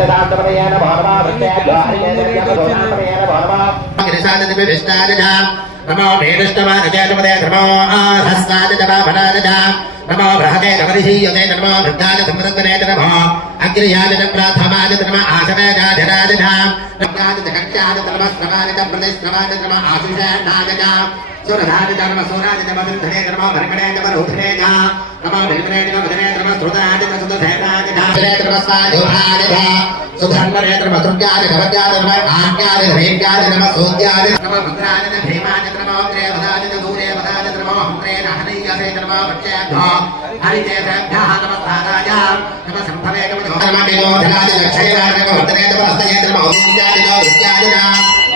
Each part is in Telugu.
निशान्तमयेन भगवा प्रत्याग्रहणेन भगवा निशान्तमय विष्टादजाम नमो भेदष्टमान जयतमदे नमो आहस्तादजाम भनादजाम नमो बृहते नमरिषीयते नमो वृद्धाय समृद्धने च नमः अग्रयाय च प्राथमाय च नमः आसवाय च धराय च नमः च कक्षाय च नमः श्रवाय च प्रतिश्रवाय च नमः आशिषाय च सुरधाय च नमः सूराय च मधुधने च नमः भरकणे च मरुधने च नमः भरकणे च मधुधने च नमः श्रुताय च सुतधेनाय च धरे च नमः साधुभाय नमः तुर्याय नमः आज्ञाय नमः सोत्याय नमः भद्राय च भीमाय च नमः నహనీయసే నమ వృక్షేభ్యో హరితేభ్యః నమస్కారాయ నమ సంభవే నమ నమ వినోదనాజ లక్షయాజ నమ వర్ధనే నమ హస్తయే నమ ఔద్యాజ నమ వృత్యాజ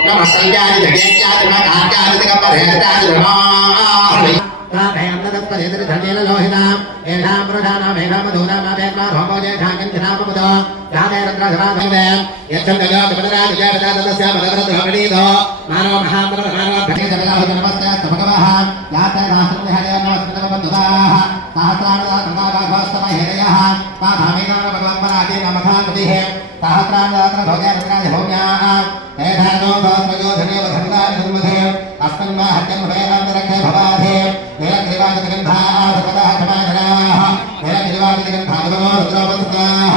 నమ సంజ్ఞాజ జగేత్యాజ నమ కార్యాజ నమ పరేతాజ నమ అస్మిన్ హత్యం భయాంతరక్షే భవాధే నీలగిరివాజగంధాసకదా క్షమాధనాః रामेरन्द्रसमाभवे यच्छन्दयोगपदराजयपदादस्य पदवरद्रोपणीतो मानव महामनोभगवः याते राष्ट्रविहरे नमस्कृतवन्धुताः सहस्राणदास्तमहेरयः ता धामेनामपरादीनमधानतिः सहस्राणदात्रभोगेन्द्राजभोम्याः हे धनो सहस्रयो धनेव धन्वानिर्मधे अस्मिन्वा हत्यन्भयनान्तरक्षे भवाधे। निरग्निवाचगन्धाः सर्वदा समाधराः निरग्निवाचगन्धाः रुद्रोपसुताः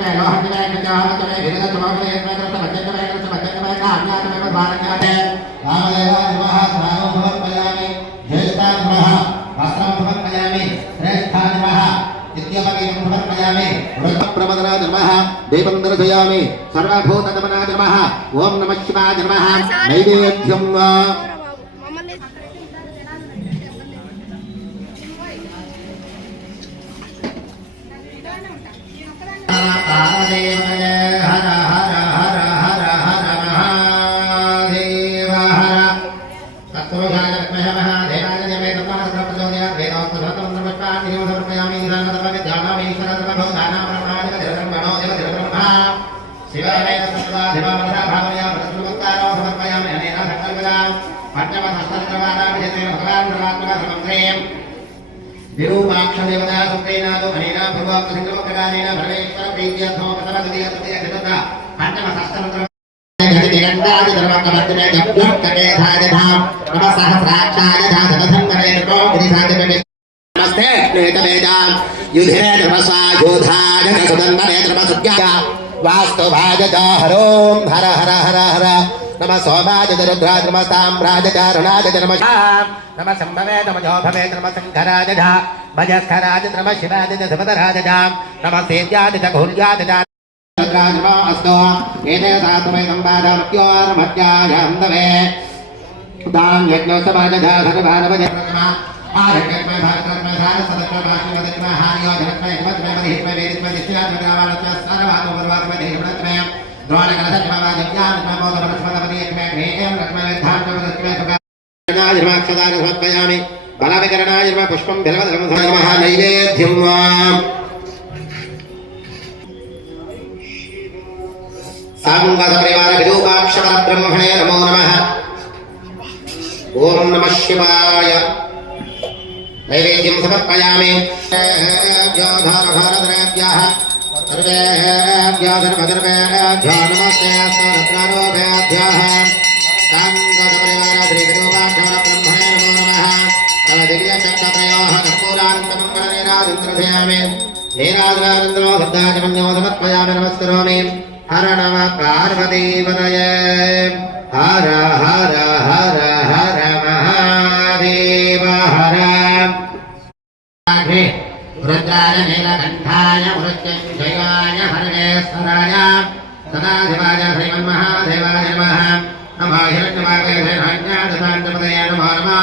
त्रय लोहन त्रय गजान त्रय विरग समम त्रय त्रय समच त्रय समच त्रय काम्या त्रय भारण्या त्रय रामदेव नमः सानो भवत पयामि ज्येष्ठा नमः। वासरम भवत पयामि श्रेष्ठा नमः नित्यमगिरं भवत पयामि वृत्त प्रमदना नमः देवं दर्शयामि सर्वभूत नमः ॐ नमः शिवाय नमः नैवेद्यं वा। పార్వదేవయ विरूपाक्षदेवतासुप्तेनादो अनेन भगवात्मसङ्क्रमप्रकारेण भरमेश्वरप्रीत्यर्थमोपसरगतियतृतीयघटता पञ्चमसहस्रमन्त्रम् नमस्ते युधे नमसा योधागत सुदन्वरे नमसत्या वास्तु भागदा हरों, हर हर हर हर। నమ సహస్రాక్షాయ నమ సోమాజ నమ నమ నమ సంభవే నమ జోభవే నమ శంకరాజ భజస్కరాజ నమ శివాజ సుమధరాజ నమ సేవ్యాజ ఘోర్యాజ అస్తో ఏతే సాత్వై సంపాదమత్యోర్మత్యాయ దాం యజ్ఞ సమాజ సర్వానవ జన్మ ఆరక్యత్మ భారతత్మ సారసత్మ భాషివదత్మ హార్యోధనత్మ యజ్మత్మ మదిహిత్మ వేదిత్మ నిశ్చయాత్మ గ్రామాలత్మ స్థానవాత్మ పర్వాత్మ దేహమత్మ ्यामि बलविकरणाय पुष्पम् बिलवधर्मः नैवेद्यम् वा साङ्गसपरिवारभिरूपाक्षरब्रह्मणे नमो नमः ॐ नमः शिवाय नैवेद्यम् समर्पयामि भारतराज्ञाः సాంగత పరివార విరూపాక్షర బ్రహ్మణే నమో నమః ఓం నమ శివాయ నైవేద్యం సమర్పయామి యోధారభారద్రాజ్యాः సర్వేభ్యో ధర్మధర్మేభ్యో నమస్తే అస్మద్రారోభ్యాభ్యాः సాంగతపరివార శ్రీవిరూపాక్షర బ్రహ్మణే నమో నమః తవ దివ్యచక్రత్రయోः కర్పూరానంతమంగళనీరాజంత్రధయామి पुरद्राजनीलकण्ठाय पुरत्यञ्जयाय हरणेश्वराय सदाशिवाय श्रीमन्महादेवाय नमः नमः हिरण्यमागयधनान्यादशान्तपदये नमो नमः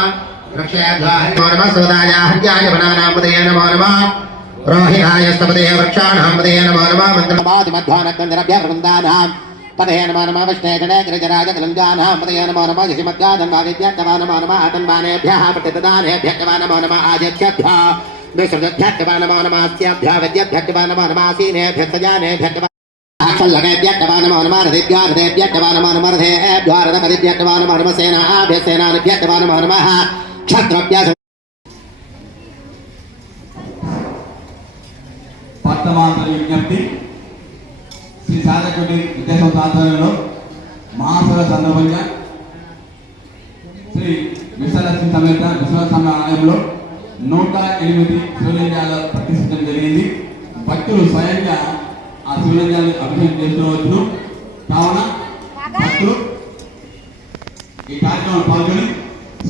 वृक्षेभ्यो नमः सुदाय हन्याय वनानां पदये नमो नमः रोहिणाय स्तपदये वृक्षाणां पदये नमो नमः मन्त्रमादिमध्वानकन्दरभ्य वृन्दानां पदये नमो नमः विष्णेगणे गिरिजराजकलङ्गानां पदये नमो नमः यशिमद्गाधन्वादित्यक्तवा नमो नमः आतन्वानेभ्यः प्रतिददानेभ्यक्तवा नमो नमः आदित्यभ्यः विश्वदभ्यः नमो नमः अस्याभ्यः विद्यभ्यः नमो नमः आसीनेभ्यः सजानेभ्यः आक्षल्लकेभ्यः नमो नमः हृदेभ्यः हृदेभ्यः नमो नमः हृदेभ्यः हृदकदिभ्यः नमो नमः सेनाभ्यः सेनानिभ्यः नमो नमः क्षत्रभ्यः వర్తమాన విజ్ఞప్తి శ్రీ సాధకుడి ఉద్దేశం ఆధ్వర్యంలో మహాసభ సందర్భంగా శ్రీ విశ్వలక్ష్మి సమేత విశ్వస్వామి ఆలయంలో నూట ఎనిమిది శివలింగాలు ప్రతిష్ఠించడం జరిగింది. భక్తులు స్వయంగా ఆ శివలింగాన్ని అభిషేకం చేసుకోవచ్చు కావున భక్తులు ఈ కార్యక్రమం పాల్గొని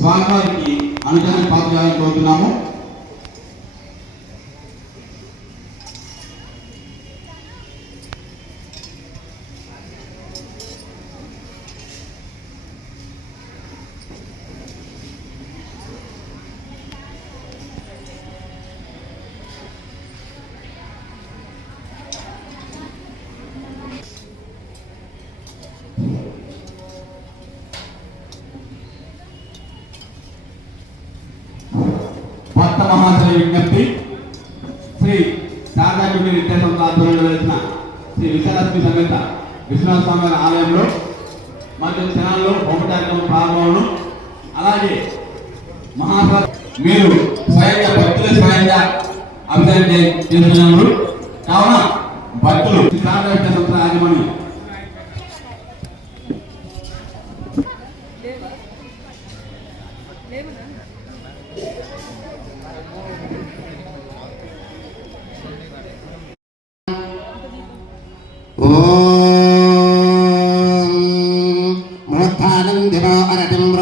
స్వామివారికి అనుగ్రహం పాత్ర కోరుతున్నాము భక్త మహాశయ విజ్ఞప్తి శ్రీ శారదాకుడి నిర్దేశం ఆధ్వర్యంలో వెళ్తున్న శ్రీ విశాలక్ష్మి సమేత విశ్వనాథ స్వామి వారి ఆలయంలో మధ్య క్షణాల్లో హోమ కార్యక్రమం ప్రారంభమును అలాగే మహాసభ మీరు స్వయంగా భక్తులు స్వయంగా అభివృద్ధి చేస్తున్నారు కావున భక్తులు శ్రీ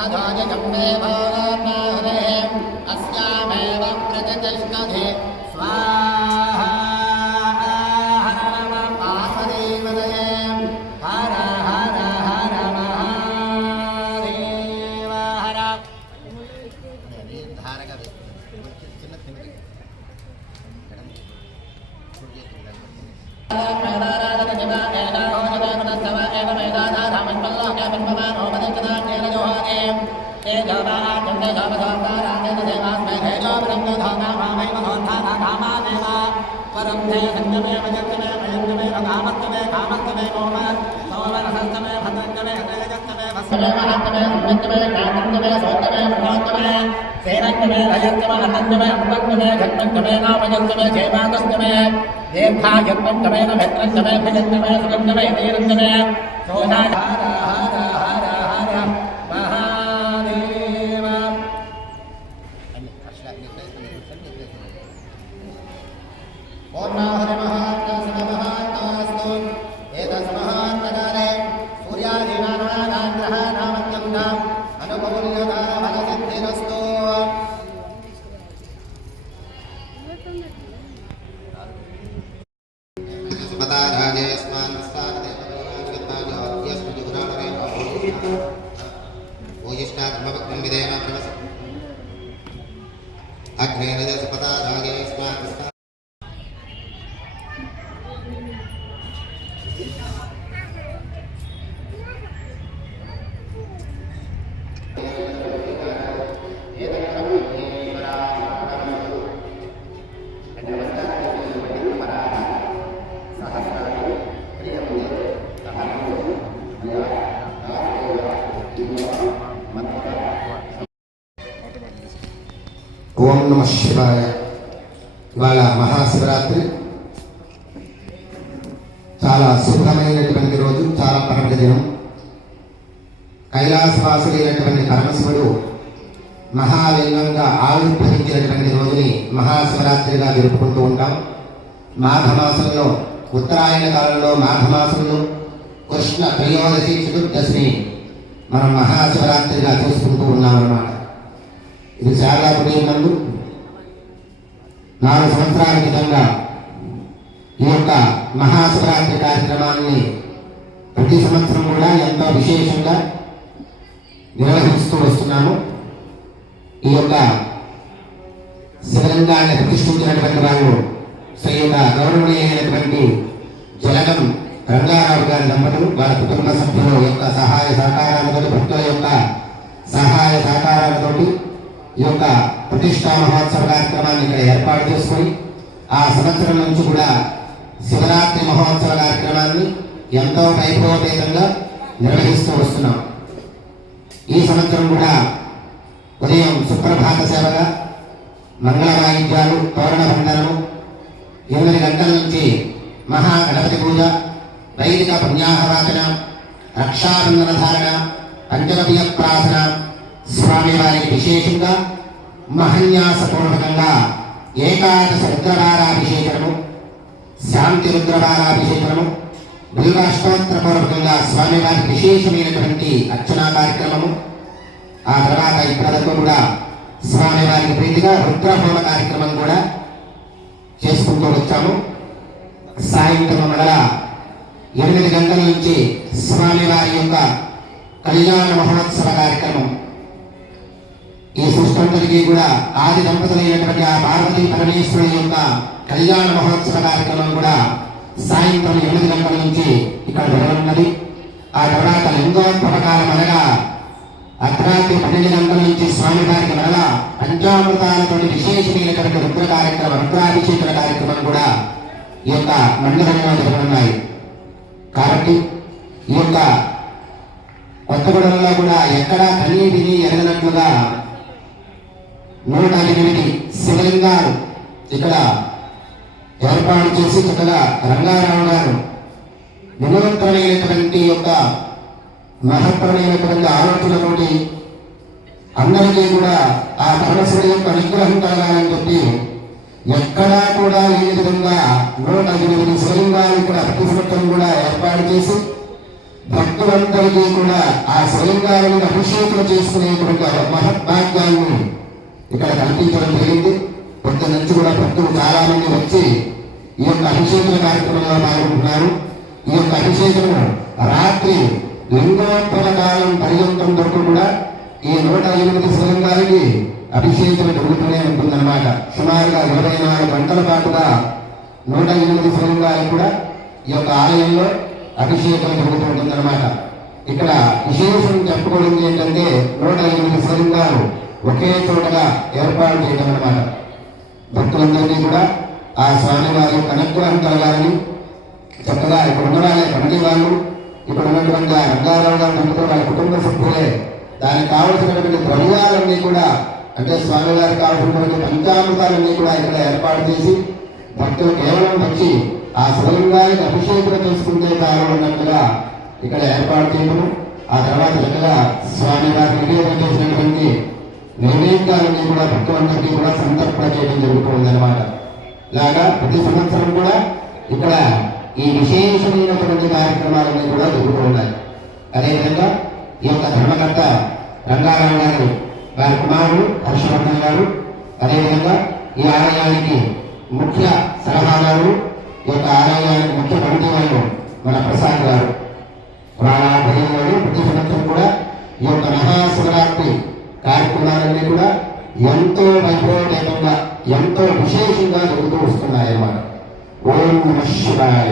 मे भोगान्नाहुतिम् తే సంగమే భజంతమే భజంతమే కామస్తమే కామస్తమే కోమ సోమరసంతమే భద్రంతమే హృదయజంతమే భస్మే మహంతమే సుమంతమే కామంతమే సోత్తమే మహోత్తమే సేనంతమే రజంతమే అనంతమే అమృతంతమే ఘట్టంతమే నామజంతమే జయమాగస్తమే దీర్ఘాయుక్తంతమే భద్రంతమే భజంతమే సుగంతమే నీరంగమే సోనా ఓం నమ శివాయ. ఇవాళ మహాశివరాత్రి. చాలా శుభమైనటువంటి రోజు చాలా పరమట దినం. కైలాసవాసుడైనటువంటి పరమశివుడు మహాలింగంగా ఆవిర్భవించినటువంటి రోజుని మహాశివరాత్రిగా జరుపుకుంటూ ఉంటాం. మాఘమాసంలో ఉత్తరాయణ కాలంలో మాఘమాసంలో కృష్ణ త్రయోదశి చతుర్దశిని మనం మహాశివరాత్రిగా చూసుకుంటూ ఉన్నామన్నమాట. ఇది చాలా ప్రియమందు. నాలుగు సంవత్సరాల క్రితంగా ఈ యొక్క మహాశివరాత్రి కార్యక్రమాన్ని ప్రతి సంవత్సరం కూడా ఎంతో విశేషంగా నిర్వహిస్తూ వస్తున్నాము. ఈ యొక్క శివలింగాన్ని ప్రతిష్ఠించినటువంటి వాళ్ళు శ్రీయుత గౌరవనీయమైనటువంటి జలగం రంగారావు గారి దంపతులు వారి కుటుంబ సభ్యుల యొక్క సహాయ సహకారాలతో భక్తుల యొక్క సహాయ సహకారాలతోటి ఈ యొక్క ప్రతిష్టా మహోత్సవ కార్యక్రమాన్ని ఇక్కడ ఏర్పాటు చేసుకొని ఆ సంవత్సరం నుంచి కూడా శివరాత్రి మహోత్సవ కార్యక్రమాన్ని ఎంతో వైభవపేతంగా నిర్వహిస్తూ వస్తున్నాం. ఈ సంవత్సరం కూడా ఉదయం సుప్రభాత సేవగా మంగళ వాయిద్యాలు తోరణ బంధనము ఎనిమిది గంటల నుంచి మహా గణపతి పూజ వైదిక పుణ్యాహవాచన రక్షాబంధన ధారణ పంచమతీయ ప్రార్థన స్వామివారికి విశేషంగా మహన్యాసపూర్వకంగా ఏకాదశ రుద్రవారాభిషేకము శాంతి రుద్రవారాభిషేకము బిల్వాష్టోత్తరపూర్వకంగా స్వామివారికి విశేషమైనటువంటి అర్చనా కార్యక్రమము. ఆ తర్వాత ఇప్పటివరకు కూడా స్వామివారికి ప్రీతిగా రుద్రహోమ కార్యక్రమం కూడా చేసుకుంటూ వచ్చాము. సాయంత్రం మరల ఎనిమిది గంటల నుంచి స్వామివారి యొక్క కళ్యాణ మహోత్సవ కార్యక్రమం సృష్టంతరికి కూడా ఆది దంపతులైనటువంటి ఆ పార్వతీ పరమేశ్వరుని యొక్క కళ్యాణ మహోత్సవ కార్యక్రమం కూడా సాయంత్రం ఎనిమిది గంటల నుంచి ఇక్కడ జరగనున్నది. ఆ తర్వాత లింగోత్పవకాలం అనగా అర్ధరాత్రి పన్నెండు గంటల నుంచి స్వామి గారికి మరలా పంచామృతాలతో విశేషమైనటువంటి రుద్ర కార్యక్రమం రుద్రాభిషేకుల కార్యక్రమం కూడా ఈ యొక్క మండలంలో జరగనున్నాయి. కాబట్టి ఈ యొక్క కొత్తగూడెంలో కూడా ఎక్కడా కనీ విని ఎరగనట్లుగా నూట ఎనిమిది శివలింగాలు ఇక్కడ ఏర్పాటు చేసి చక్కగా రంగారావు గారు వినూత్నమైనటువంటి యొక్క మహత్తరమైనటువంటి ఆలోచనతోటి అందరికీ కూడా ఆ పరమశివుడి యొక్క అనుగ్రహం కలగాలని చెప్పి ఎక్కడా కూడా ఈ విధంగా నూట ఎనిమిది శివలింగాలు ఇక్కడ ప్రతి సంవత్సరం కూడా ఏర్పాటు చేసి భక్తులందరికీ కూడా ఆ శివలింగాలను అభిషేకం చేసుకునేటువంటి మహద్భాగ్యాన్ని ఇక్కడ కనిపించడం జరిగింది. పొద్దు నుంచి కూడా భక్తులు చాలా మంది వచ్చి ఈ యొక్క అభిషేకం కార్యక్రమంలో పాల్గొంటున్నారు. ఈ యొక్క అభిషేకము రాత్రి లింగోత్తర కాలం పర్యంతం వరకు కూడా ఈ నూట ఎనిమిది శివలింగాలకి అభిషేకం జరుగుతూనే ఉంటుందన్నమాట. సుమారుగా ఇరవై నాలుగు గంటల పాటుగా నూట ఎనిమిది శివలింగాలు కూడా ఈ యొక్క ఆలయంలో అభిషేకం జరుగుతూ ఉంటుందన్నమాట. ఇక్కడ విశేషం చెప్పుకోవడం ఏంటంటే నూట ఎనిమిది శివలింగాలు ఒకే చోటగా ఏర్పాటు చేయడం అన్నమాట భక్తులందరినీ కూడా ఆ స్వామివారి యొక్క అనుగ్రహం కలగాలని చక్కగా ఇక్కడ ఉన్న కమిటీ వాళ్ళు ఇక్కడ ఉన్నటువంటి ఆ రంగారావు గారు వాళ్ళ కుటుంబ సభ్యులే దానికి కావలసినటువంటి ద్రవ్యాలన్నీ కూడా అంటే స్వామివారికి కావలసినటువంటి పంచామృతాలన్నీ కూడా ఇక్కడ ఏర్పాటు చేసి భక్తులు కేవలం వచ్చి ఆ శివలింగానికి అభిషేకం చేసుకుంటే కావాలన్నట్టుగా ఇక్కడ ఏర్పాటు చేయడం ఆ తర్వాత చక్కగా స్వామివారికి నివేదన చేసినటువంటి నైవేద్యాలన్నీ కూడా భక్తులందరికీ కూడా సంతర్పణ చేయడం జరుగుతుందన్నమాట. లాగా ప్రతి సంవత్సరం కూడా ఇక్కడ ఈ విశేషమైనటువంటి కార్యక్రమాలన్నీ కూడా జరుగుతూ ఉన్నాయి. అదేవిధంగా ఈ యొక్క ధర్మకర్త రంగారావు గారు వారి కుమారుడు హర్షవర్ధన్ గారు అదేవిధంగా ఈ ఆలయానికి ముఖ్య సలహాదారు ఈ యొక్క ఆలయానికి ముఖ్య కమిటీ వాళ్ళు మన ప్రసాద్ గారు. వాళ్ళ గారు ప్రతి సంవత్సరం కూడా ఈ యొక్క మహాశివరాత్రి కార్యక్రమాలన్నీ కూడా ఎంతో వైభవపేతంగా ఎంతో విశేషంగా జరుగుతూ వస్తున్నాయన్నమాట. ఓం నమ శివాయ.